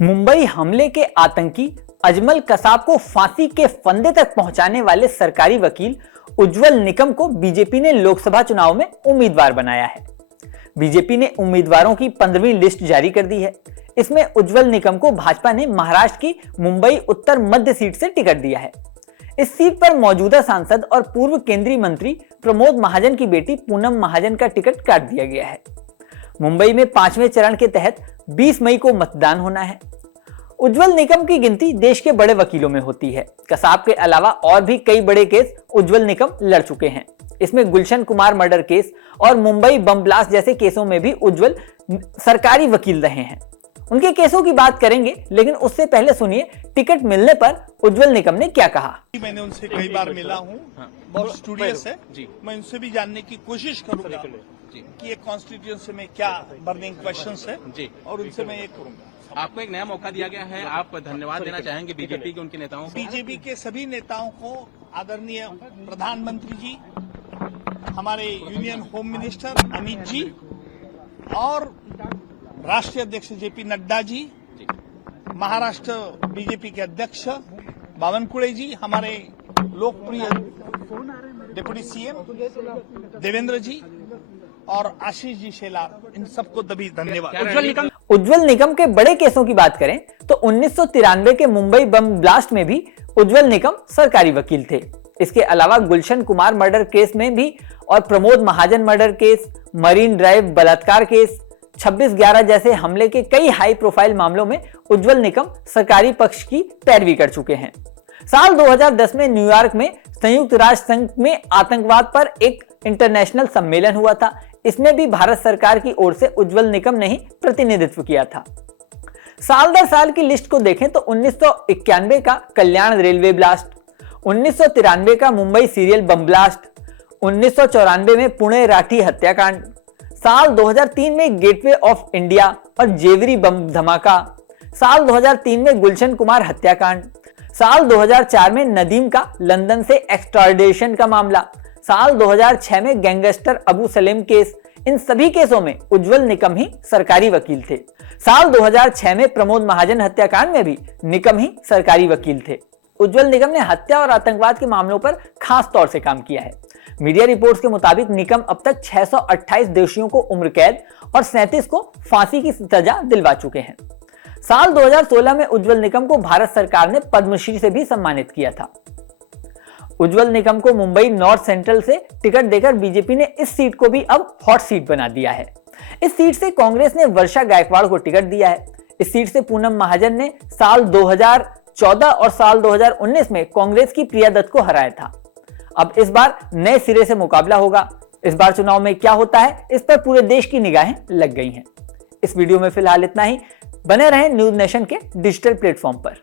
मुंबई हमले के आतंकी अजमल कसाब को फांसी के फंदे तक पहुंचाने वाले सरकारी वकील उज्जवल निकम को बीजेपी ने लोकसभा चुनाव में उम्मीदवार बनाया है। बीजेपी ने उम्मीदवारों की 15वीं लिस्ट जारी कर दी है। इसमें उज्जवल निकम को भाजपा ने महाराष्ट्र की मुंबई उत्तर मध्य सीट से टिकट दिया है। इस सीट पर मौजूदा सांसद और पूर्व केंद्रीय मंत्री प्रमोद महाजन की बेटी पूनम महाजन का टिकट काट दिया गया है। मुंबई में 5वें चरण के तहत 20 मई को मतदान होना है। उज्जवल निकम की गिनती देश के बड़े वकीलों में होती है। कसाब के अलावा और भी कई बड़े केस उज्जवल निकम लड़ चुके हैं। इसमें गुलशन कुमार मर्डर केस और मुंबई बम ब्लास्ट जैसे केसों में भी उज्जवल सरकारी वकील रहे हैं। उनके केसों की बात करेंगे, लेकिन उससे पहले सुनिए टिकट मिलने पर उज्जवल निकम ने क्या कहा। मैंने उनसे कई बार मिला हूँ, बहुत स्टूडियस है। मैं उनसे भी जानने की कोशिश करूंगा कि एक कॉन्स्टिट्यूएंसी में क्या बर्निंग क्वेश्चंस है और उनसे मैं ये करूंगा। आपको एक नया मौका दिया गया है, आप धन्यवाद देना चाहेंगे बीजेपी के उनके नेताओं को? बीजेपी के सभी नेताओं को, आदरणीय प्रधानमंत्री जी, हमारे union home minister Amit ji और राष्ट्रीय अध्यक्ष जेपी नड्डा जी, महाराष्ट्र बीजेपी के अध्यक्ष बावनकुळे जी, हमारे लोकप्रिय डिप्टी सीएम देवेंद्र जी और आशीष जी शेलार, इन सबको तभी धन्यवाद। उज्जवल निकम के बड़े केसों की बात करें तो 1993 के मुंबई बम ब्लास्ट में भी उज्जवल निकम सरकारी वकील थे। इसके अलावा गुलशन कुमार मर्डर केस में भी और Pramod Mahajan murder case, marine drive बलात्कार केस, 26/11 जैसे हमले के कई हाई प्रोफाइल मामलों में उज्जवल निकम सरकारी पक्ष की पैरवी कर चुके हैं। साल 2010 में न्यूयॉर्क में संयुक्त राष्ट्र संघ में आतंकवाद पर एक इंटरनेशनल सम्मेलन हुआ था। इसमें भी भारत सरकार की ओर से उज्जवल निकम ने ही प्रतिनिधित्व किया था। साल दर साल की लिस्ट को देखें तो 1991 का कल्याण रेलवे ब्लास्ट, 1993 का मुंबई सीरियल बम ब्लास्ट, 1994 में पुणे राठी हत्याकांड, साल 2003 में गेटवे ऑफ इंडिया और जेवरी बम धमाका, साल 2003 में गुलशन कुमार हत्याकांड, साल 2004 में नदीम का लंदन से एक्सट्राडिशन का मामला, साल 2006 में गैंगस्टर अबू सलेम केस। इन सभी केसों में उज्जवल निकम ही सरकारी वकील थे। साल 2006 में प्रमोद महाजन हत्याकांड में भी निकम ही सरकारी वकील थे। उज्जवल निकम ने हत्या और आतंकवाद के मामलों पर खास तौर से काम किया है। मीडिया रिपोर्ट्स के मुताबिक निकम अब तक 628 दोषियों को उम्र कैद और 37 को फांसी की सजा दिलवा चुके हैं। साल 2016 में उज्जवल निकम को भारत सरकार ने पद्मश्री से भी सम्मानित किया था। उज्जवल निकम को मुंबई नॉर्थ सेंट्रल से टिकट देकर बीजेपी ने इस सीट को भी अब हॉट सीट बना दिया है। इस सीट से कांग्रेस ने वर्षा गायकवाड़ को टिकट दिया है। इस सीट से पूनम महाजन ने साल 2014 और साल 2019 में कांग्रेस की प्रिया दत्त को हराया था। अब इस बार नए सिरे से मुकाबला होगा। इस बार चुनाव में क्या होता है, इस पर पूरे देश की निगाहें लग गई हैं। इस वीडियो में फिलहाल इतना ही। बने रहें न्यूज नेशन के डिजिटल प्लेटफॉर्म पर।